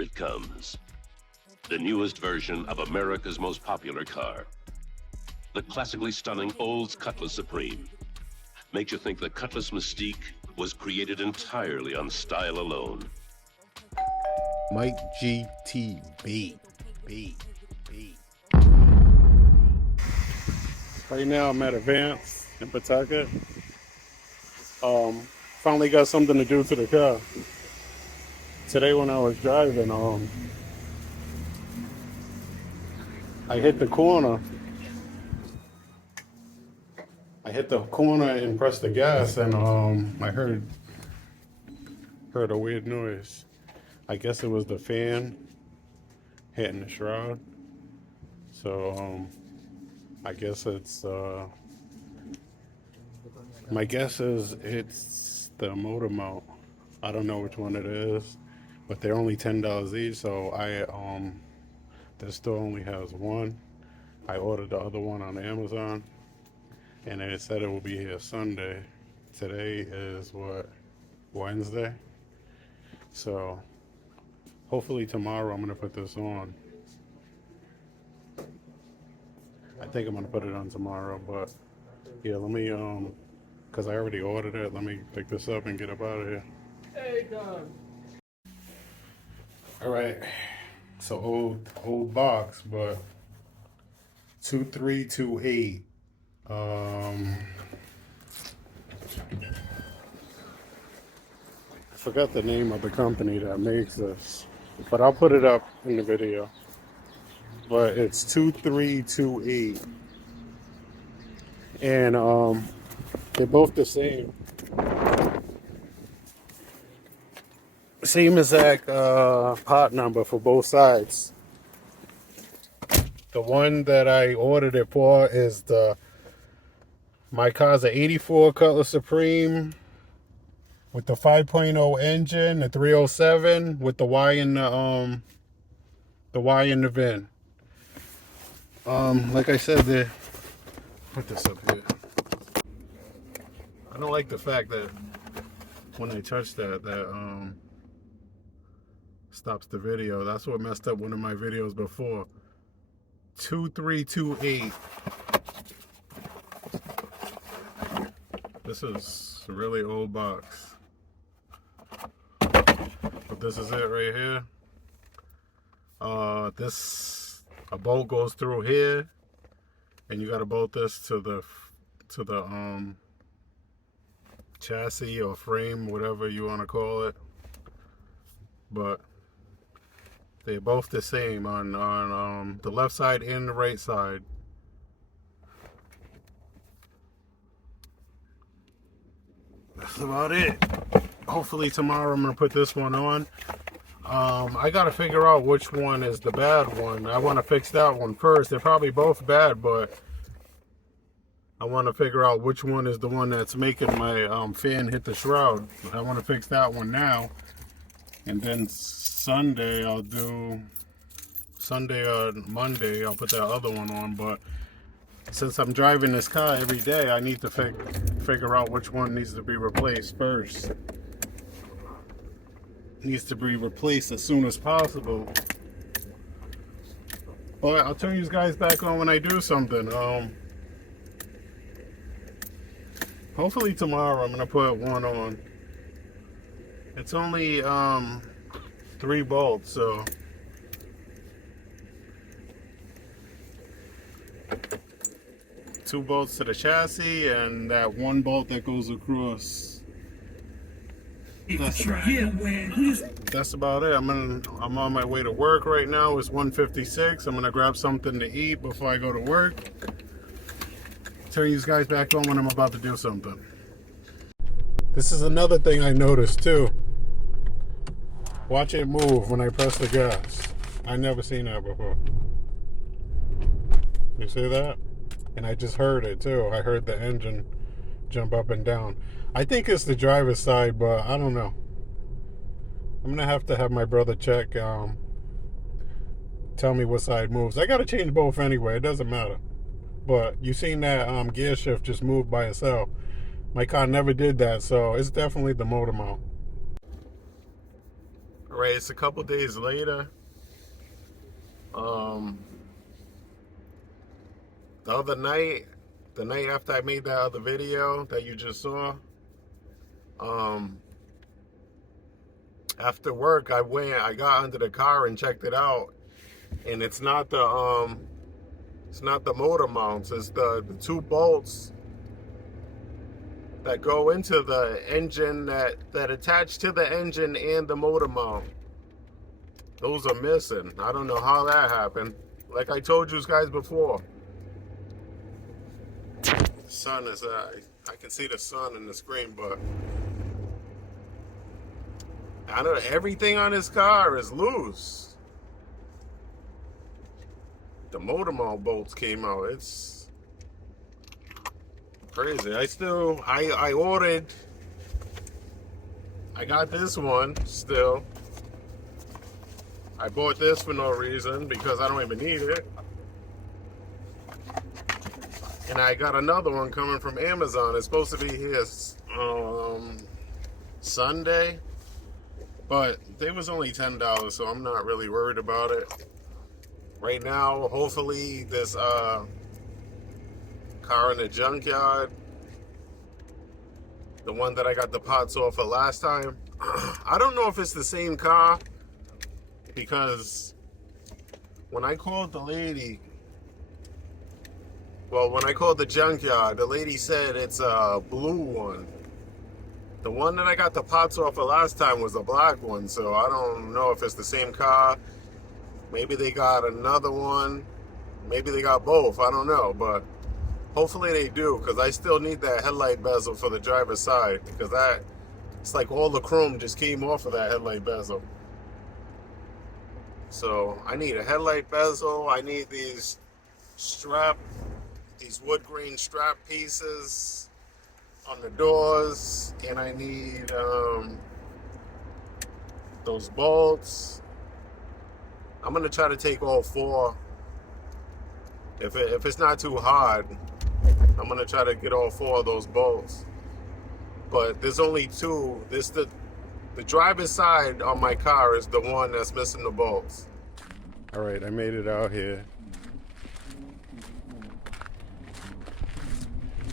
here it comes. The newest version of America's most popular car. The classically stunning Olds Cutlass Supreme. Makes you think the Cutlass mystique was created entirely on style alone. MIKEGTV. Right now I'm at Advance in Pawtucket. Finally got something to do to the car. Today when I was driving, I hit the corner. And pressed the gas, and I heard a weird noise. I guess it was the fan hitting the shroud. So I guess it's my guess is it's the motor mount. I don't know which one it is, but they're only $10 each. So this store only has one. I ordered the other one on Amazon, and it said it will be here Sunday. Today is what, Wednesday? So hopefully tomorrow I'm gonna put this on. I think I'm gonna put it on tomorrow, but yeah, let me because I already ordered it. Let me pick this up and get up out of here. Hey, Don. All right, so old box, but 2328. I forgot the name of the company that makes this, but I'll put it up in the video. But it's 2328, and they're both the same exact part number for both sides. The one that I ordered it for is my car's an 84 Cutlass Supreme with the 5.0 engine, the 307 with the Y in the VIN. Like I said, put this up here. I don't like the fact that when I touch that stops the video. That's what messed up one of my videos before. 2328. This is a really old box, but this is it right here. A bolt goes through here, and you got to bolt this to the chassis or frame, whatever you want to call it. But they're both the same on the left side and the right side. That's about it. Hopefully tomorrow I'm gonna put this one on. I gotta figure out which one is the bad one. I want to fix that one first. They're probably both bad, but I want to figure out which one is the one that's making my fan hit the shroud. I want to fix that one now, and then Sunday or Monday I'll put that other one on. But since I'm driving this car every day, I need to figure out which one needs to be replaced first. Needs to be replaced as soon as possible. But I'll turn you guys back on when I do something. Hopefully tomorrow I'm gonna put one on. It's only 3 bolts, so two bolts to the chassis and that one bolt that goes across. That's about it. I'm on my way to work right now. It's 1:56. I'm gonna grab something to eat before I go to work. Turn you guys back on when I'm about to do something. This is another thing I noticed too. Watch it move when I press the gas. I never seen that before. You see that? And I just heard it too. I heard the engine jump up and down. I think it's the driver's side, but I don't know. I'm gonna have to have my brother check, tell me what side moves. I gotta change both anyway, it doesn't matter. But you seen that gear shift just move by itself. My car never did that, so it's definitely the motor mount. Right, it's a couple days later. The other night, the night after I made that other video that you just saw, after work I got under the car and checked it out, and it's not the motor mounts, it's the two bolts that go into the engine that attach to the engine and the motor mount. Those are missing. I don't know how that happened. Like I told you guys before. The sun is, I can see the sun in the screen, but I don't know, everything on this car is loose. The motor mount bolts came out. It's crazy. I ordered, I got this one still. I bought this for no reason because I don't even need it. And I got another one coming from Amazon. It's supposed to be here Sunday. But they was only $10, so I'm not really worried about it. Right now, hopefully this car in the junkyard, the one that I got the parts off of last time, I don't know if it's the same car, because when I called the lady, when I called the junkyard, the lady said it's a blue one. The one that I got the parts off of last time was a black one, so I don't know if it's the same car. Maybe they got another one. Maybe they got both. I don't know, but hopefully they do, because I still need that headlight bezel for the driver's side, because it's like all the chrome just came off of that headlight bezel. So I need a headlight bezel. I need these wood grain strap pieces on the doors, and I need those bolts. I'm gonna try to take all four. If it's not too hard, I'm gonna try to get all four of those bolts. But there's only two. The driver's side on my car is the one that's missing the bolts. All right, I made it out here.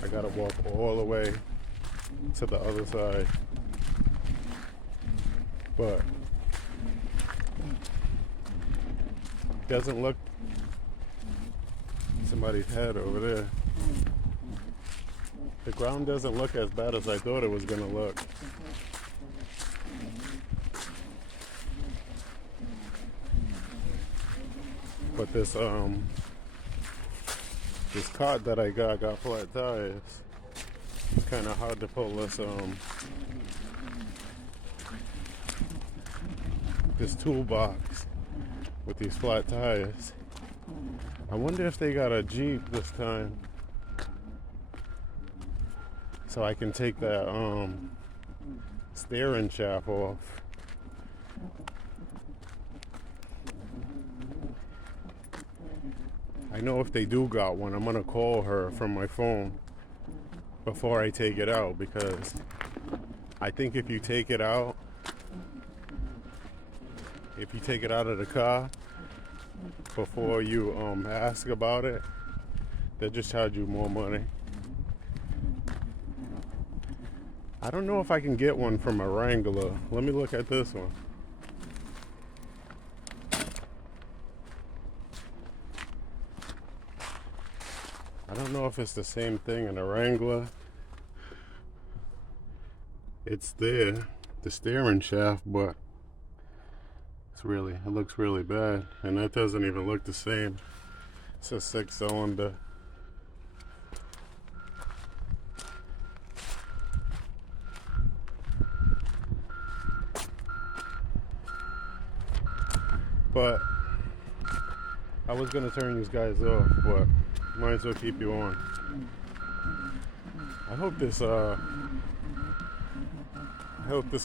I gotta walk all the way to the other side. But doesn't look, somebody's head over there. The ground doesn't look as bad as I thought it was gonna look. But this cart that I got flat tires. It's kind of hard to pull this toolbox with these flat tires. I wonder if they got a Jeep this time, so I can take that steering shaft off. I know if they do got one, I'm gonna call her from my phone before I take it out, because I think if you take it out of the car before you ask about it, they'll just charge you more money. I don't know if I can get one from a Wrangler. Let me look at this one. I don't know if it's the same thing in a Wrangler. It's there, the steering shaft, but it looks really bad, and that doesn't even look the same. It's a 6-cylinder. But I was gonna turn these guys off, but might as well keep you on. I hope this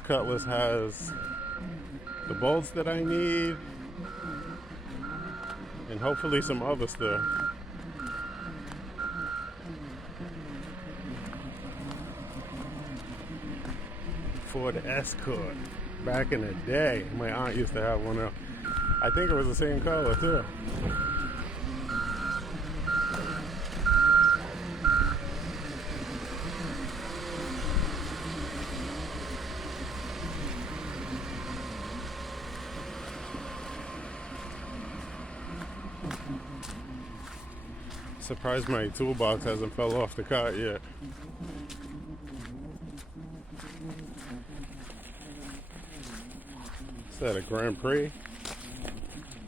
Cutlass has the bolts that I need, and hopefully some other stuff. Ford Escort. Back in the day, my aunt used to have one of them. I think it was the same color too. Surprised my toolbox hasn't fell off the cart yet. Is that a Grand Prix?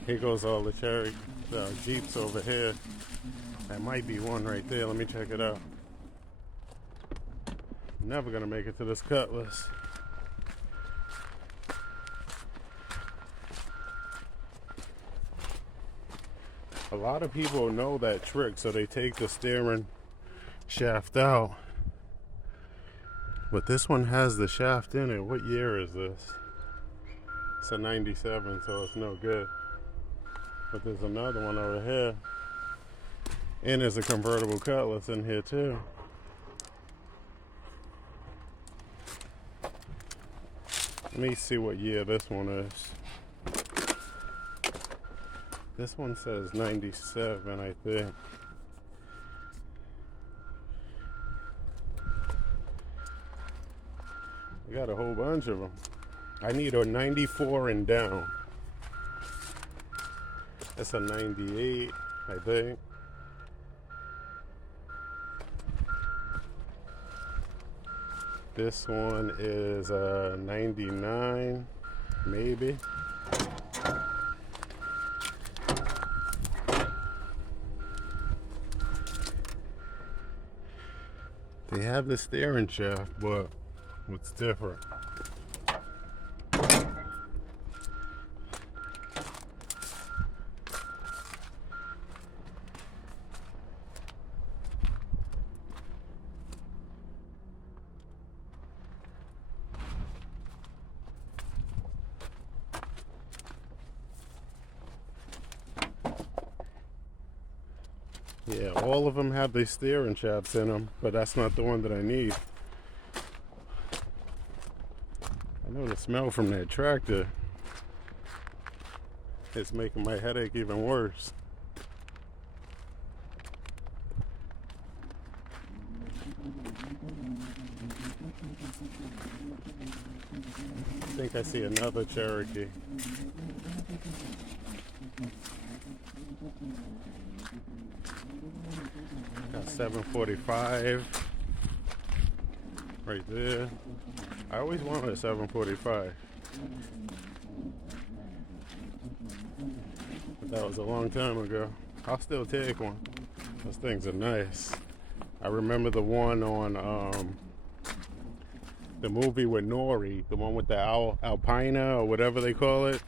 Here goes all the cherry Jeeps over here. That might be one right there. Let me check it out. I'm never gonna make it to this Cutlass. A lot of people know that trick, so they take the steering shaft out. But this one has the shaft in it. What year is this? It's a 97, so it's no good. But there's another one over here. And there's a convertible Cutlass in here too. Let me see what year this one is. This one says 97, I think. We got a whole bunch of them. I need a 94 and down. That's a 98, I think. This one is a 99, maybe. They have the steering shaft, but it's different. Yeah, all of them have the steering shafts in them, but that's not the one that I need. I know the smell from that tractor is making my headache even worse. I think I see another Cherokee. Got 745 right there. I always wanted a 745, but that was a long time ago. I'll still take one. Those things are nice. I remember the one on the movie with Nori, the one with the Alpina or whatever they call it.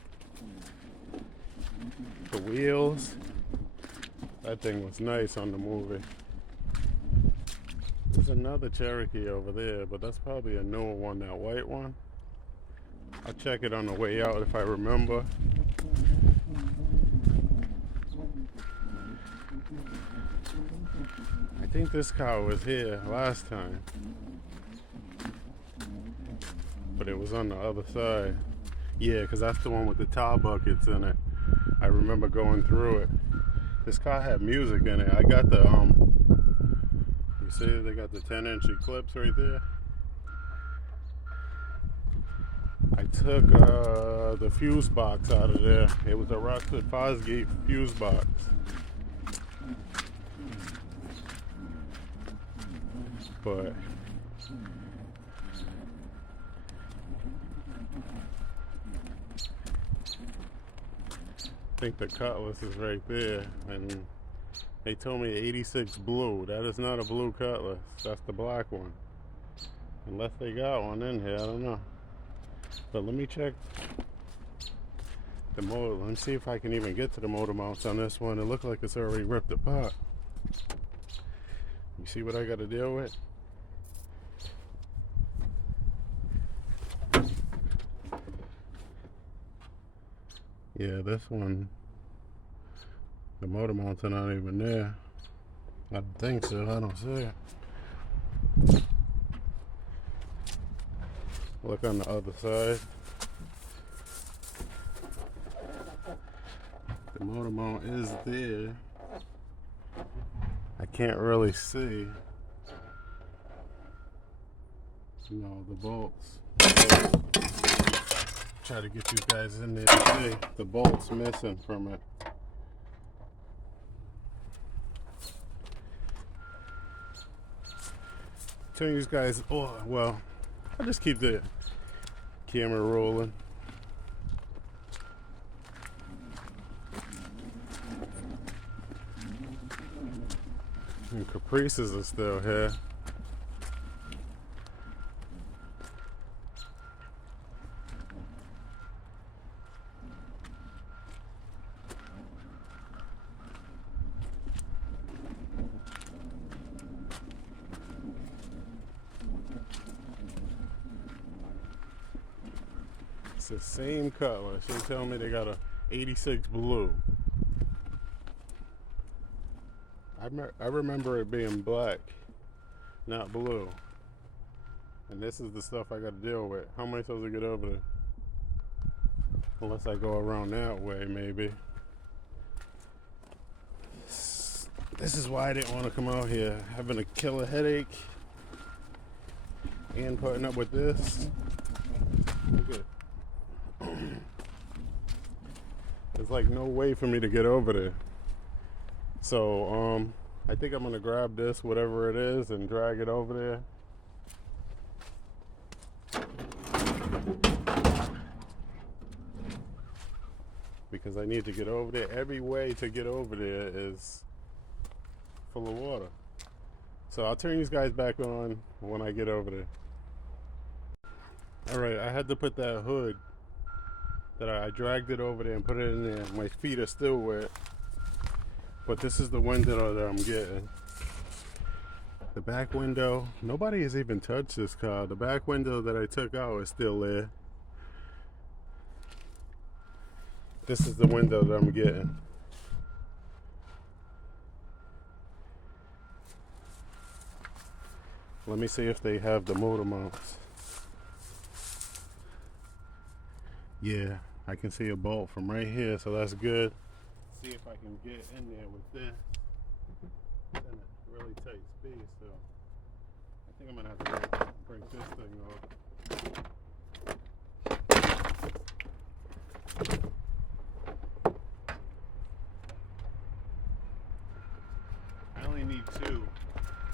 The wheels. That thing was nice on the movie. There's another Cherokee over there, but that's probably a newer one, that white one. I'll check it on the way out if I remember. I think this car was here last time, but it was on the other side. Yeah, because that's the one with the towel buckets in it. I remember going through it. This car had music in it. I got the you see they got the 10-inch Eclipse right there. I took the fuse box out of there. It was a Rockford Fosgate fuse box. But I think the Cutlass is right there, and they told me 86 blue. That is not a blue Cutlass. That's the black one. Unless they got one in here, I don't know. But let me check the motor. Let me see if I can even get to the motor mounts on this one. It looks like it's already ripped apart. You see what I got to deal with? Yeah, this one, the motor mounts are not even there. I don't think so. I don't see it. Look on the other side. motor mount is there. I can't really see. No, the bolts. Try to get you guys in there to see. The bolts missing from it. Telling you guys, oh well, I'll just keep the camera rolling. And Caprices are still here. It's the same Cutlass. They tell me they got a 86 blue. I remember it being black, not blue. And this is the stuff I got to deal with. How am I supposed to get over there? Unless I go around that way, maybe. This is why I didn't want to come out here. Having a killer headache and putting up with this. Look at it. There's like no way for me to get over there. So I think I'm gonna grab this, whatever it is, and drag it over there. Because I need to get over there. Every way to get over there is full of water. So I'll turn these guys back on when I get over there. Alright, I had to put that hood that I dragged it over there and put it in there. My feet are still wet. But this is the window that I'm getting. The back window, nobody has even touched this car. The back window that I took out is still there. This is the window that I'm getting. Let me see if they have the motor mounts. Yeah, I can see a bolt from right here, so that's good. See if I can get in there with this. It's in a really tight space, so I think I'm gonna have to break this thing off. I only need two.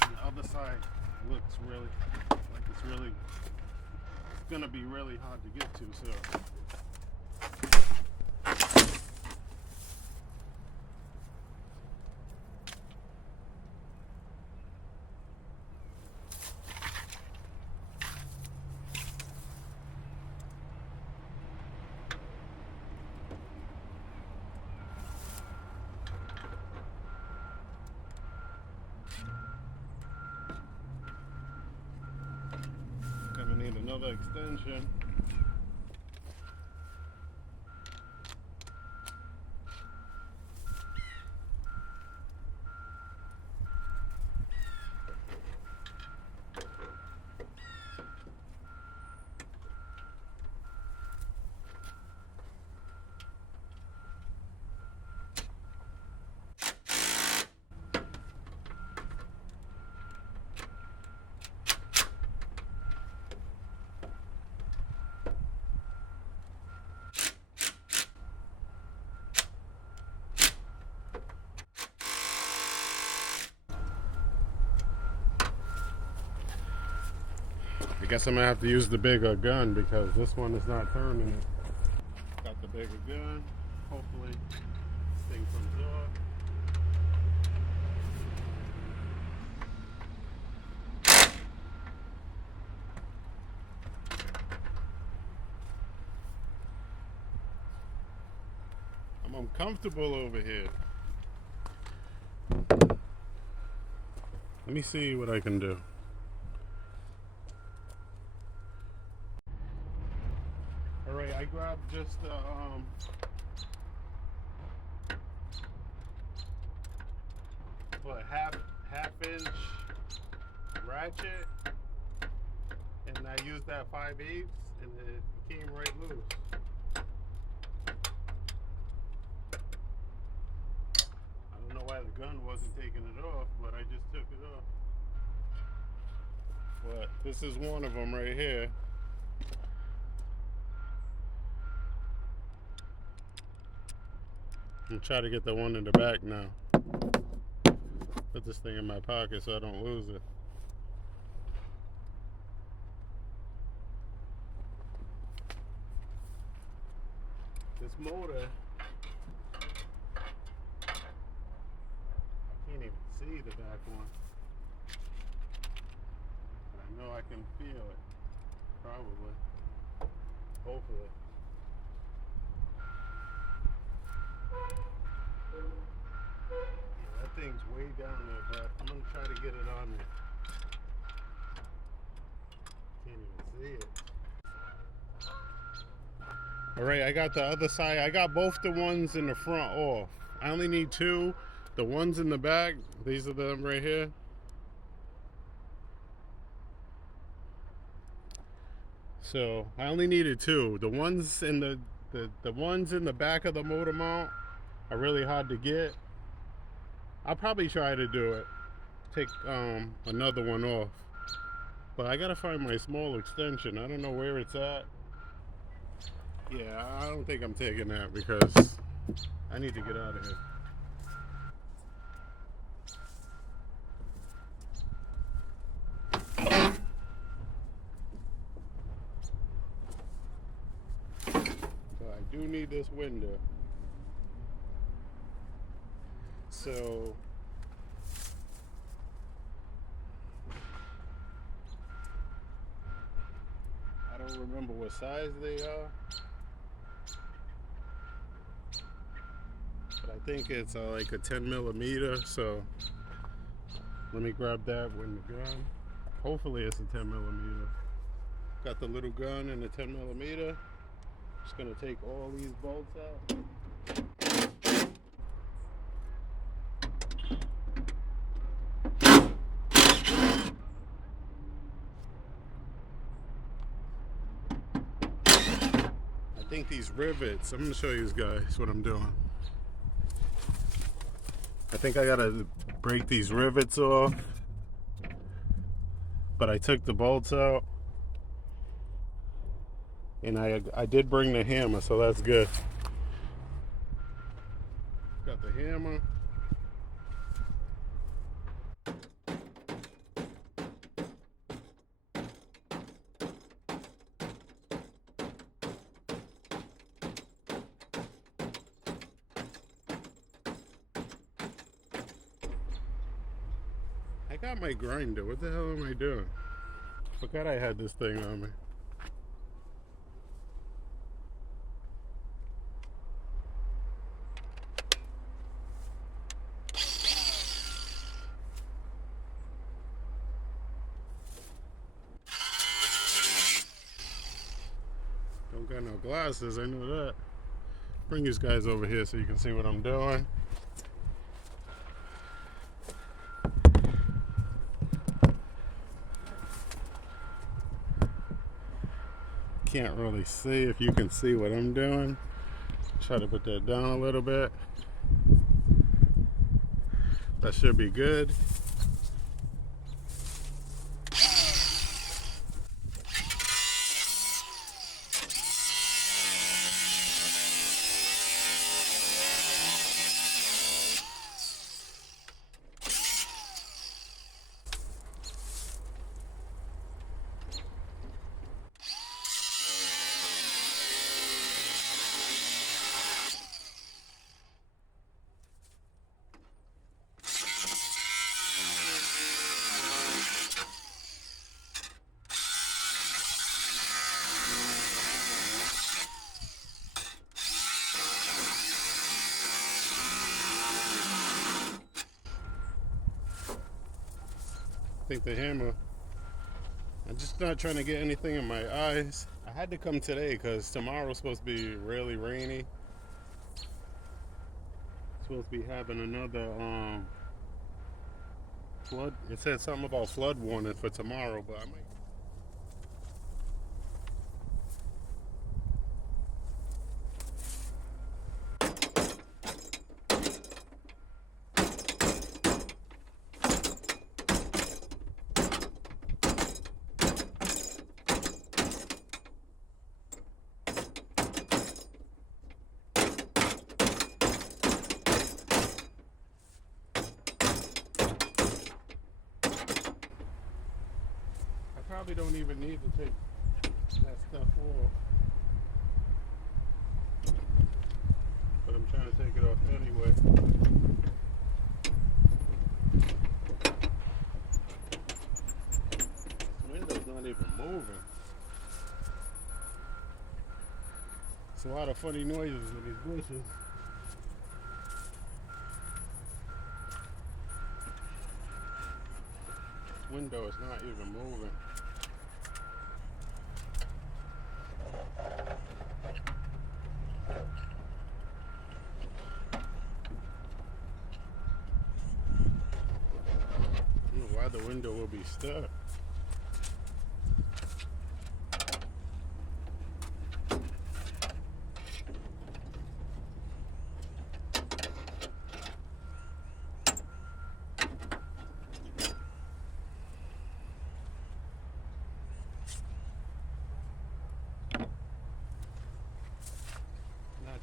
And the other side looks really like it's gonna be really hard to get to, so. Gonna need another extension. I guess I'm gonna have to use the bigger gun because this one is not turning it. Got the bigger gun. Hopefully this thing comes off. I'm uncomfortable over here. Let me see what I can do. Alright, I grabbed just what, half inch ratchet, and I used that 5/8 and it came right loose. gun wasn't taking it off, but I just took it off. But this is one of them right here. I'm trying to get the one in the back now. Put this thing in my pocket so I don't lose it. This motor, I can't even see the back one. But I know I can feel it. Probably. Hopefully. Yeah, that thing's way down there, but I'm gonna try to get it on there. Can't even see it. Alright, I got the other side. I got both the ones in the front off. I only need two. The ones in the back, these are them right here. So I only needed two. The ones in the ones in the back of the motor mount are really hard to get. I'll probably try to do it. Take another one off. But I gotta find my small extension. I don't know where it's at. Yeah, I don't think I'm taking that because I need to get out of here. But I do need this window. So I don't remember what size they are. But I think it's like a 10 millimeter, so let me grab that with the gun. Hopefully it's a 10 millimeter. Got the little gun and the 10 millimeter. Just gonna take all these bolts out. I think these rivets, I'm gonna show you guys what I'm doing. I think I gotta break these rivets off, but I took the bolts out, and I did bring the hammer, so that's good. Got the hammer. I got my grinder. What the hell am I doing? Forgot I had this thing on me. Don't got no glasses, I know that. Bring these guys over here so you can see what I'm doing. Can't really see if you can see what I'm doing. Try to put that down a little bit. That should be good. I think the hammer. I'm just not trying to get anything in my eyes. I had to come today because tomorrow's supposed to be really rainy. Supposed to be having another flood. It said something about flood warning for tomorrow, but I might. probably don't even need to take that stuff off. But I'm trying to take it off anyway. This window's not even moving. It's a lot of funny noises in these bushes. Window is not even moving. I don't know why the window will be stuck.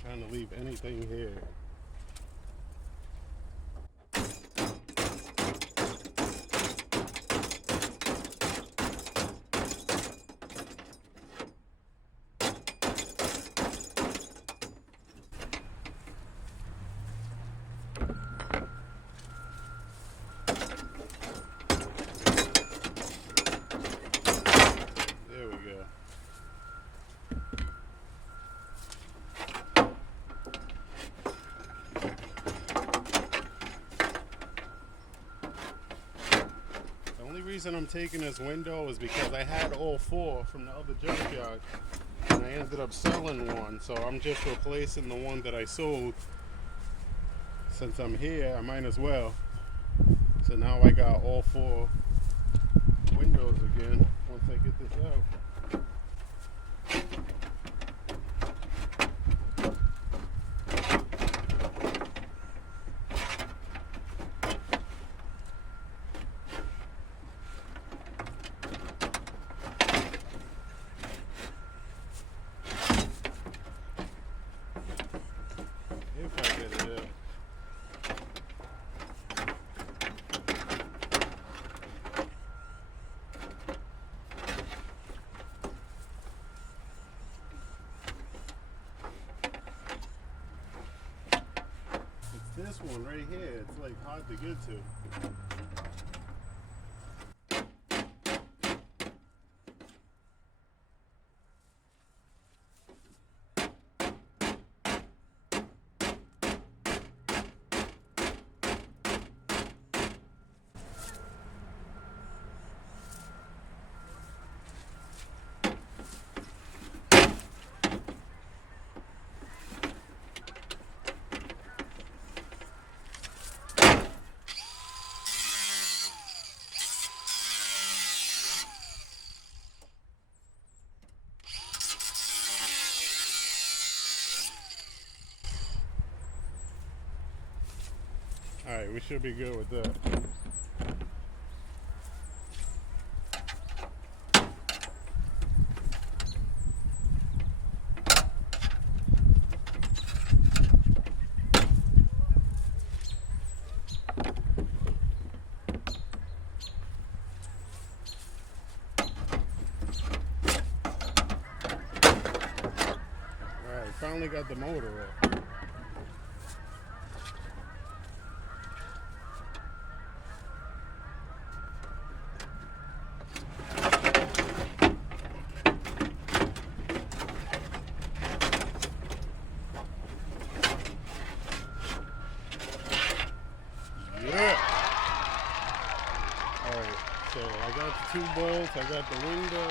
Trying to leave anything here. There we go. The reason I'm taking this window is because I had all four from the other junkyard and I ended up selling one, so I'm just replacing the one that I sold. Since I'm here, I might as well. So now I got all four windows again once I get this out. This one right here, it's like hard to get to. Alright, we should be good with that. Alright, finally got the motor up. So I got the 2 bolts, I got the window.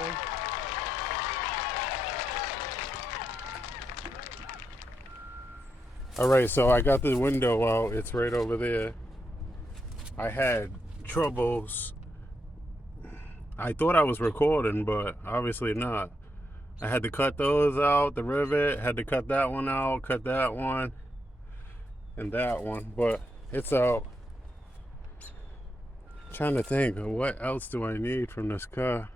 Alright, so I got the window out, it's right over there. I had troubles. I thought I was recording, but obviously not. I had to cut those out, the rivet, had to cut that one out, cut that one, and that one, but it's out. Trying to think of what else do I need from this car.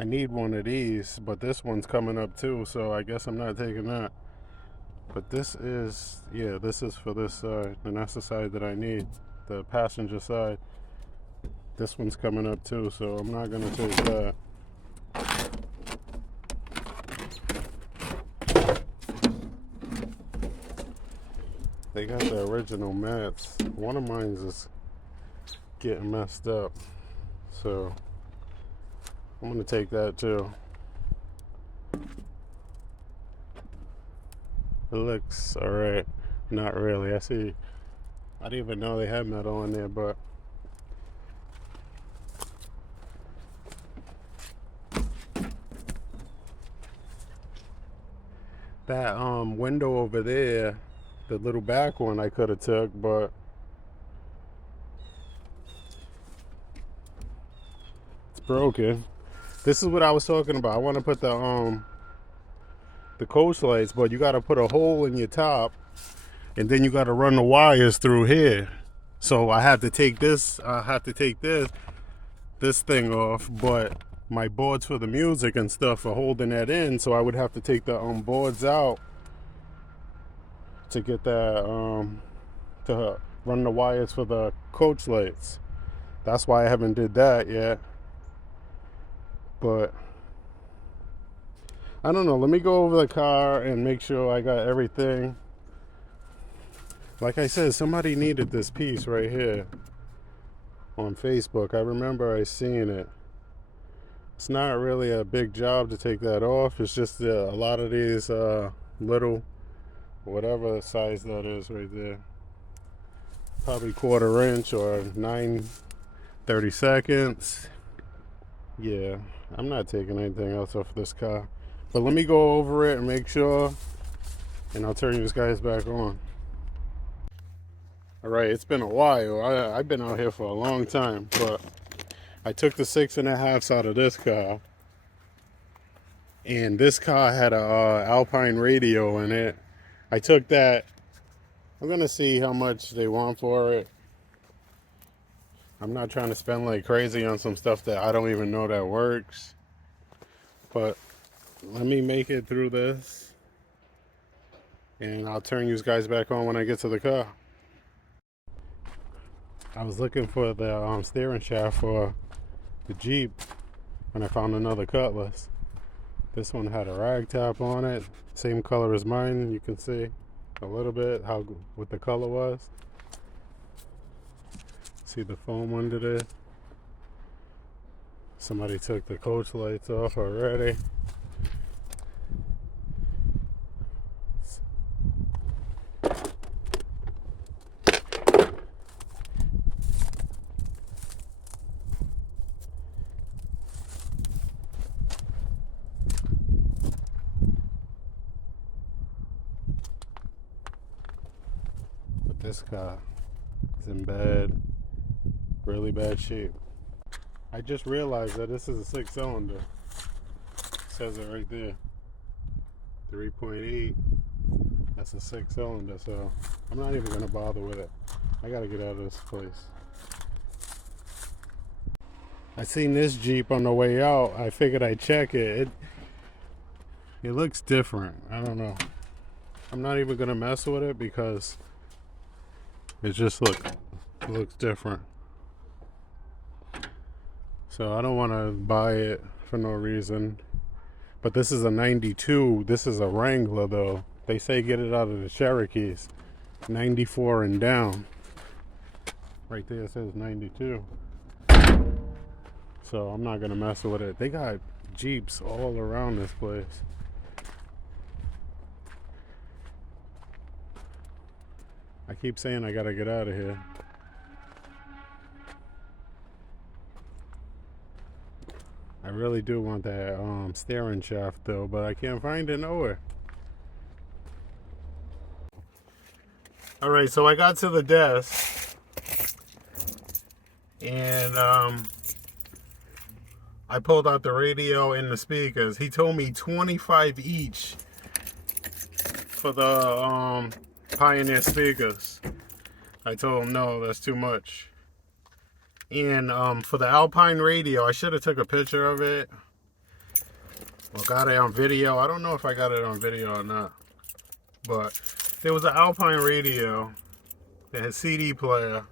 I need one of these, but this one's coming up too, so I guess I'm not taking that. But this is, yeah, this is for this side, and that's the side that I need, the passenger side. This one's coming up too, so I'm not gonna take that. They got the original mats. One of mine is getting messed up, so I'm gonna take that too. It looks alright. Not really. I see. I didn't even know they had metal in there, but that window over there, the little back one, I could have took, but it's broken. This is what I was talking about. I want to put the coach lights, but you got to put a hole in your top, and then you got to run the wires through here. So I have to take this. I have to take this thing off, but my boards for the music and stuff are holding that in, so I would have to take the boards out to get that to run the wires for the coach lights. That's why I haven't did that yet. But I don't know. Let me go over the car and make sure I got everything. Like I said, somebody needed this piece right here on Facebook. I remember I seen it. It's not really a big job to take that off. It's just a lot of these little, whatever size that is right there, probably 1/4 inch or 9/32. Yeah, I'm not taking anything else off this car. But let me go over it and make sure, and I'll turn you guys back on. All right, it's been a while. I've been out here for a long time, but I took the 6.5s out of this car, and this car had a Alpine radio in it. I took that. I'm gonna see how much they want for it. I'm not trying to spend like crazy on some stuff that I don't even know that works, but let me make it through this, and I'll turn you guys back on when I get to the car. I was looking for the steering shaft for the Jeep, and I found another Cutlass. This one had a rag top on it, same color as mine. You can see a little bit what the color was. See the foam under there. Somebody took the coach lights off already. This car is in really bad shape. I just realized that this is a 6-cylinder. It says it right there. 3.8. That's a 6-cylinder, so I'm not even gonna bother with it. I gotta get out of this place. I seen this Jeep on the way out. I figured I'd check it. It looks different. I don't know. I'm not even gonna mess with it because it just looks different. So I don't want to buy it for no reason. But this is a 92. This is a Wrangler though. They say get it out of the Cherokees. 94 and down. Right there it says 92. So I'm not gonna mess with it. They got Jeeps all around this place. I keep saying I gotta get out of here. I really do want that steering shaft though, but I can't find it nowhere. Alright, so I got to the desk and I pulled out the radio and the speakers. He told me 25 each for the Pioneer speakers. I told him no, that's too much. And for the Alpine radio, I should have took a picture of it. Or got it on video. I don't know if I got it on video or not. But there was an Alpine radio. It had CD player.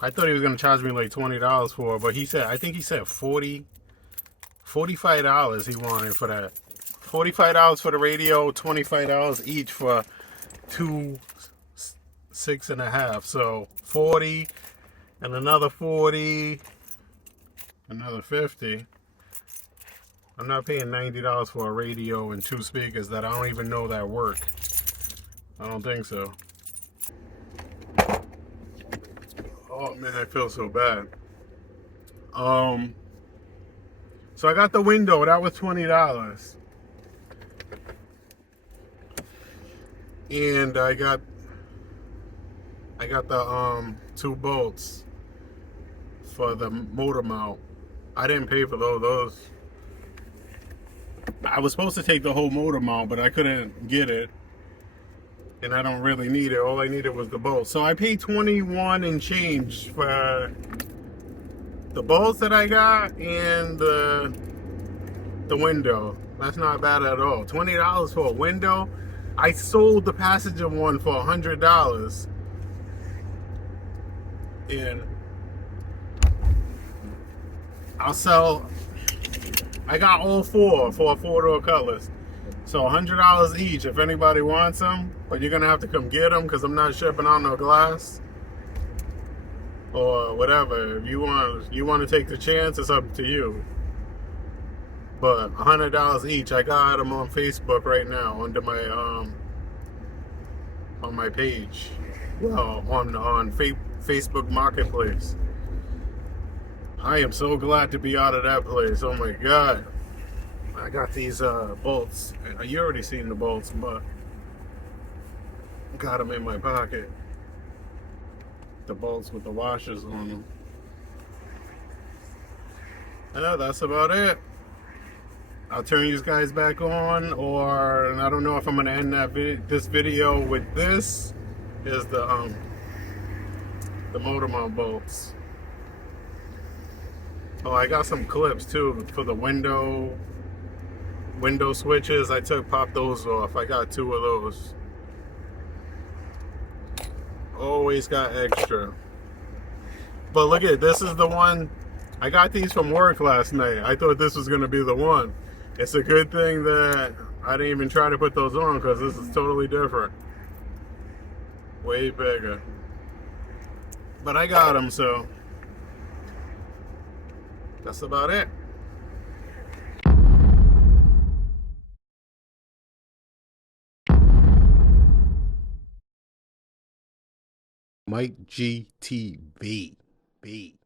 I thought he was gonna charge me like $20 for it, but he said, I think he said $45 he wanted for that. $45 for the radio, $25 each for two 6.5. So 40 and another 40, another 50. I'm not paying $90 for a radio and two speakers that I don't even know that work. I don't think so. Oh man, I feel so bad. So I got the window. That was $20. And I got the two bolts for the motor mount. I didn't pay for those. I was supposed to take the whole motor mount, but I couldn't get it. And I don't really need it. All I needed was the bolts. So I paid 21 and change for the bolts that I got and the window. That's not bad at all. $20 for a window. I sold the passenger one for $100. And I got all four for a 4-door Cutlass. So $100 each if anybody wants them. But you're going to have to come get them because I'm not shipping on no glass. Or whatever. If you want to take the chance, it's up to you. But $100 each. I got them on Facebook right now under my on my page. Well, on Facebook Marketplace. I am so glad to be out of that place. Oh my God. I got these bolts. You already seen the bolts, but got them in my pocket. The bolts with the washers on them. Yeah, that's about it. I'll turn you guys back on, or I don't know if I'm gonna end this video with this. Is the motor mount bolts. Oh, I got some clips too for the window switches. I popped those off. I got 2 of those. Always got extra. But look at this is the one. I got these from work last night. I thought this was gonna be the one. It's a good thing that I didn't even try to put those on because this is totally different. Way bigger. But I got them, so that's about it. MIKEGTV. B.